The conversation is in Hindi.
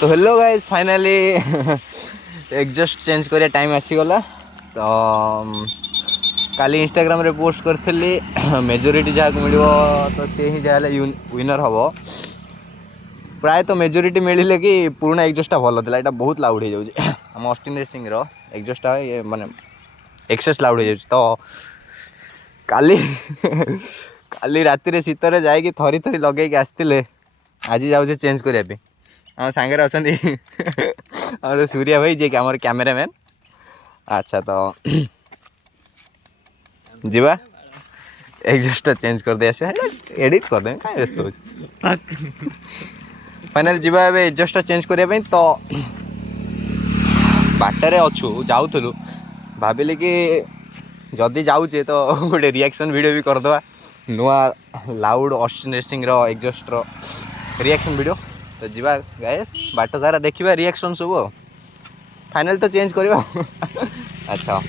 तो hello guys finally exhaust change करिया टाइम आसीगला तो काली इंस्टाग्राम रे पोस्ट करी मेजोरिटी जहाँ को मिल तो सी ही जहाँ विनर हम प्राय तो मेजोरिटी मिले कि पुराना एग्जस्टा भल था यहाँ बहुत लाउड हो जाए आम ऑस्टिन रेसिंग रो एग्जस्टा ये माने एक्सेस लाउड हो जाए तो काली काली राति शीतर जाकि थरी थरी लगे आसते आज जाऊे चेंज करने आम सांगे अच्छा और सूर्या भाई जी आम कैमेरामैन अच्छा तो जीवा एग्जस्ट चेंज कर दे एडिट कर दे क्या व्यस्त हो फाइनल जीवा एग्जस्ट चेंज करने तो बाटर अच्छु जाऊलु भाविली कि जदि जाऊे तो गोटे रिएक्शन वीडियो भी करदे नुआ लाउड ऑस्टिन रेसिंग रो एग्जस्ट रो रिएक्शन वीडियो तो जीवा गाइस बाट सारा देखा रिएक्शन सब फाइनल तो चेंज करवा अच्छा